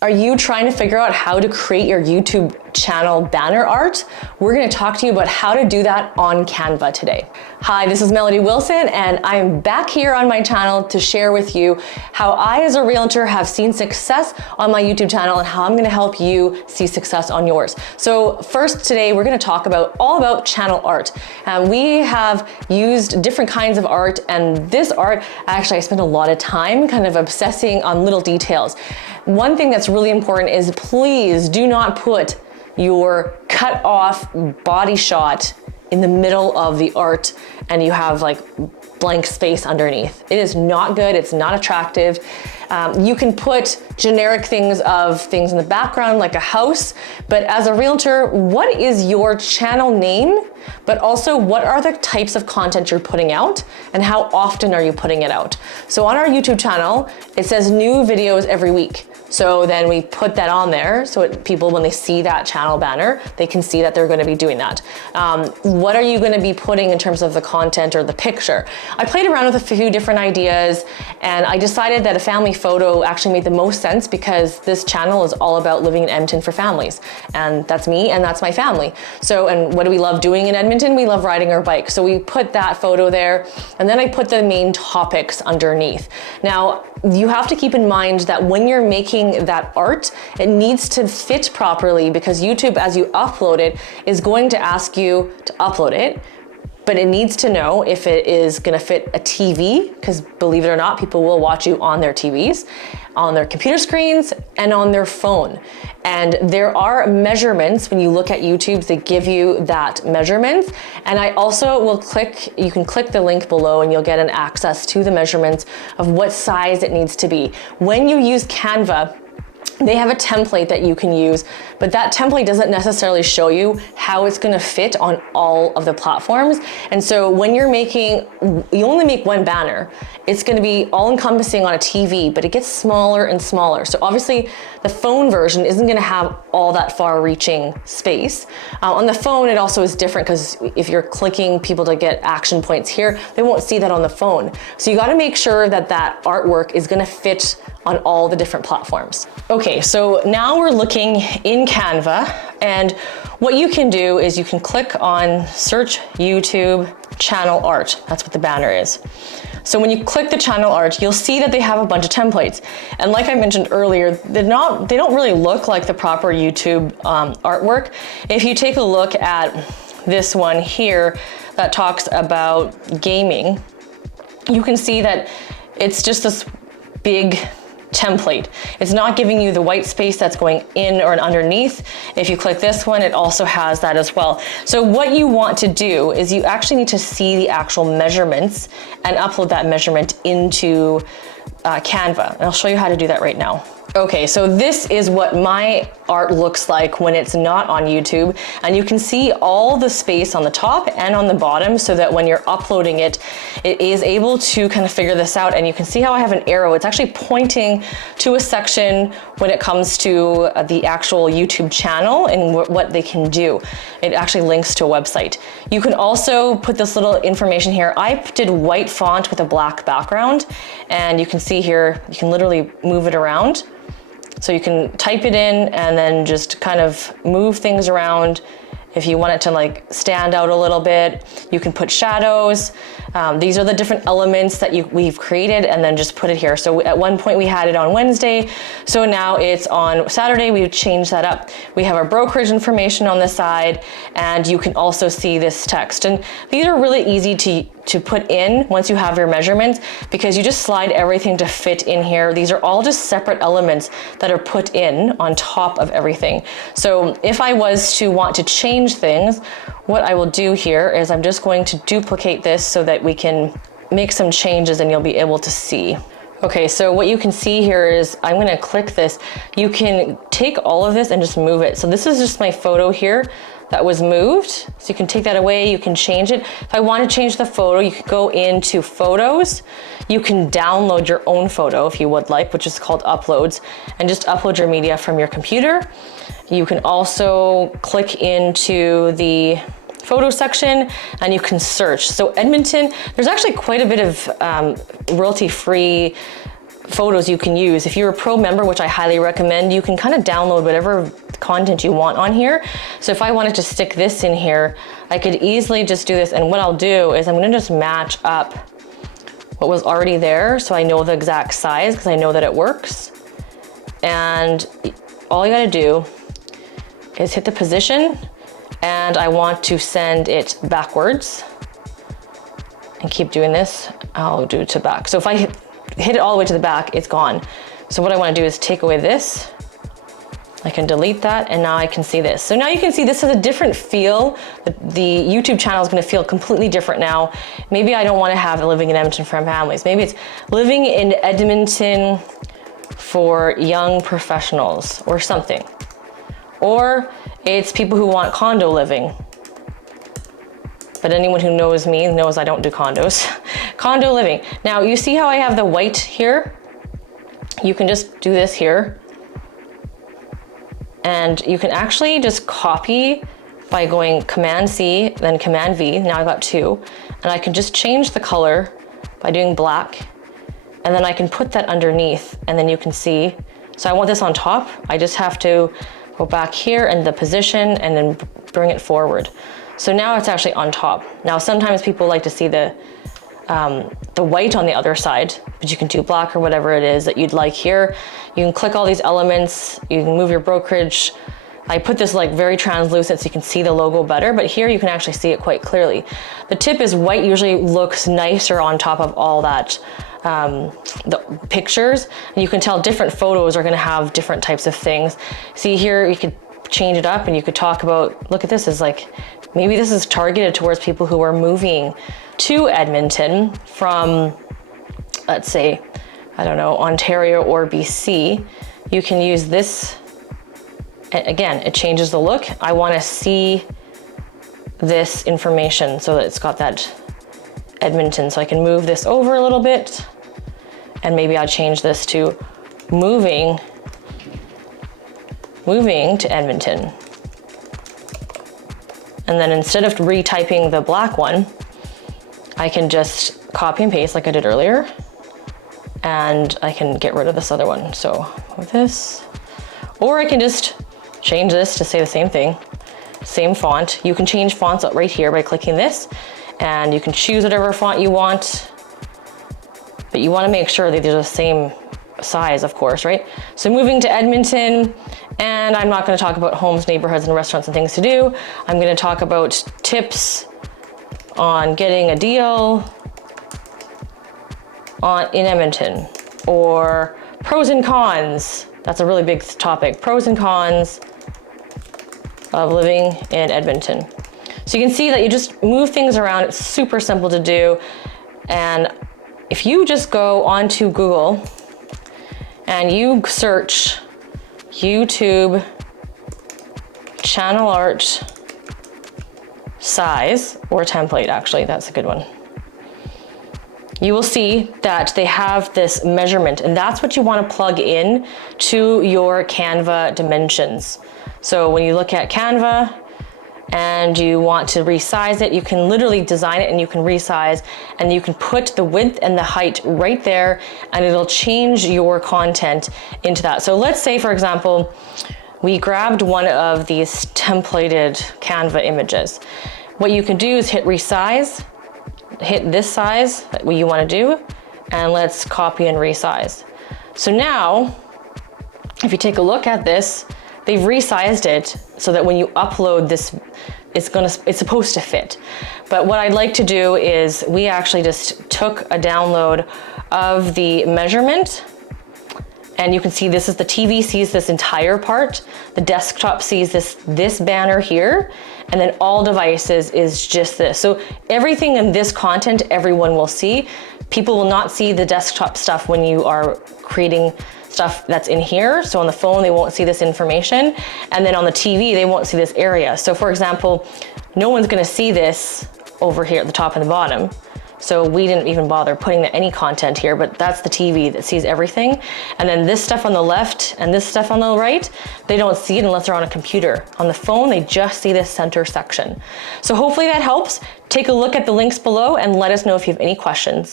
Are you trying to figure out how to create your YouTube channel banner art? We're going to talk to you about how to do that on Canva today. Hi, this is Melody Wilson, and I'm back here on my channel to share with you how I, as a realtor, have seen success on my YouTube channel and how I'm going to help you see success on yours. So first, today we're going to talk all about channel art. We have used different kinds of art, and this art, actually I spent a lot of time kind of obsessing on little details. One thing that's really important is please do not put your cut off body shot in the middle of the art and you have like blank space underneath. It is not good, it's not attractive. You can put generic things in the background like a house, but as a realtor, what is your channel name? But also, what are the types of content you're putting out and how often are you putting it out? So on our YouTube channel, it says new videos every week. So then we put that on there so people, when they see that channel banner, they can see that they're going to be doing that. What are you going to be putting in terms of the content or the picture? I played around with a few different ideas and I decided that a family photo actually made the most sense because this channel is all about living in Edmonton for families. And that's me and that's my family. So, and what do we love doing in Edmonton? We love riding our bike. So we put that photo there and then I put the main topics underneath. Now, you have to keep in mind that when you're making that art, it needs to fit properly because YouTube, as you upload it, is going to ask you to upload it, but it needs to know if it is gonna fit a TV, because believe it or not, people will watch you on their TVs, on their computer screens, and on their phone. And there are measurements when you look at YouTube that give you that measurement. And I also will you can click the link below and you'll get an access to the measurements of what size it needs to be. When you use Canva, they have a template that you can use, but that template doesn't necessarily show you how it's gonna fit on all of the platforms. And so when you only make one banner, it's gonna be all encompassing on a TV, but it gets smaller and smaller. So obviously the phone version isn't gonna have all that far reaching space. On the phone, it also is different because if you're clicking people to get action points here, they won't see that on the phone. So you gotta make sure that that artwork is gonna fit on all the different platforms. Okay, so now we're looking in Canva, and what you can do is you can click on search YouTube channel art. That's what the banner is. So when you click the channel art, you'll see that they have a bunch of templates. And like I mentioned earlier, they don't really look like the proper YouTube artwork. If you take a look at this one here that talks about gaming, you can see that it's just this big template. It's not giving you the white space that's going in or underneath. If you click this one, it also has that as well. So what you want to do is you actually need to see the actual measurements and upload that measurement into Canva. And I'll show you how to do that right now. Okay, so this is what my art looks like when it's not on YouTube. And you can see all the space on the top and on the bottom so that when you're uploading it, it is able to kind of figure this out. And you can see how I have an arrow. It's actually pointing to a section when it comes to the actual YouTube channel and what they can do. It actually links to a website. You can also put this little information here. I did white font with a black background, and you can see here, you can literally move it around. So you can type it in and then just kind of move things around. If you want it to like stand out a little bit, you can put shadows. These are the different elements that we've created and then just put it here. So at one point we had it on Wednesday. So now it's on Saturday. We've changed that up. We have our brokerage information on the side, and you can also see this text. And these are really easy to put in once you have your measurements, because you just slide everything to fit in here. These are all just separate elements that are put in on top of everything. So if I was to want to change things, what I will do here is I'm just going to duplicate this so that we can make some changes and you'll be able to see. Okay, so what you can see here is I'm gonna click this. You can take all of this and just move it. So this is just my photo here that was moved. So you can take that away, you can change it. If I want to change the photo, you can go into photos. You can download your own photo if you would like, which is called uploads, and just upload your media from your computer. You can also click into the photo section and you can search. So Edmonton, there's actually quite a bit of royalty-free photos you can use. If you're a pro member, which I highly recommend, you can kind of download whatever content you want on here. So if I wanted to stick this in here, I could easily just do this. And what I'll do is I'm gonna just match up what was already there so I know the exact size, because I know that it works. And all you gotta do is hit the position, and I want to send it backwards. And keep doing this. I'll do it to back. So if I hit it all the way to the back, it's gone. So what I want to do is take away this. I can delete that, and now I can see this. So now you can see this has a different feel. The YouTube channel is going to feel completely different now. Maybe I don't want to have living in Edmonton for families. Maybe it's living in Edmonton for young professionals or something. Or it's people who want condo living. But anyone who knows me knows I don't do condos. Condo living. Now you see how I have the white here? You can just do this here. And you can actually just copy by going Command C, then Command V. Now I've got two. And I can just change the color by doing black. And then I can put that underneath, and then you can see. So I want this on top. I just have to go back here and the position and then bring it forward. So now it's actually on top. Now sometimes people like to see the white on the other side, but you can do black or whatever it is that you'd like here. You can click all these elements, you can move your brokerage. I put this like very translucent so you can see the logo better, but here you can actually see it quite clearly. The tip is white usually looks nicer on top of all that, the pictures, and you can tell different photos are gonna have different types of things. See here, you could change it up and you could talk about, look at this, is like, maybe this is targeted towards people who are moving to Edmonton from, let's say, I don't know, Ontario or BC. You can use this. Again, it changes the look. I want to see this information so that it's got that Edmonton. So I can move this over a little bit, and maybe I'll change this to moving to Edmonton. And then instead of retyping the black one, I can just copy and paste like I did earlier, and I can get rid of this other one. So with this, or I can just change this to say the same thing, same font. You can change fonts right here by clicking this, and you can choose whatever font you want, but you want to make sure that they're the same size, of course, right? So moving to Edmonton, and I'm not going to talk about homes, neighborhoods, and restaurants and things to do. I'm going to talk about tips on getting a deal in Edmonton, or pros and cons. That's a really big topic. Pros and cons of living in Edmonton. So you can see that you just move things around. It's super simple to do. And if you just go onto Google and you search YouTube channel art size, or template, actually, that's a good one. You will see that they have this measurement, and that's what you want to plug in to your Canva dimensions. So when you look at Canva and you want to resize it, you can literally design it and you can resize, and you can put the width and the height right there, and it'll change your content into that. So let's say, for example, we grabbed one of these templated Canva images. What you can do is hit resize, hit this size that you want to do, and let's copy and resize. So now, if you take a look at this, they've resized it so that when you upload this, it's supposed to fit. But what I'd like to do is, we actually just took a download of the measurement, and you can see this is the TV sees this entire part, the desktop sees this banner here, and then all devices is just this. So everything in this content, everyone will see. People will not see the desktop stuff when you are creating stuff that's in here. So on the phone, they won't see this information. And then on the TV, they won't see this area. So for example, no one's gonna see this over here at the top and the bottom. So we didn't even bother putting any content here, but that's the TV that sees everything. And then this stuff on the left and this stuff on the right, they don't see it unless they're on a computer. On the phone, they just see this center section. So hopefully that helps. Take a look at the links below and let us know if you have any questions.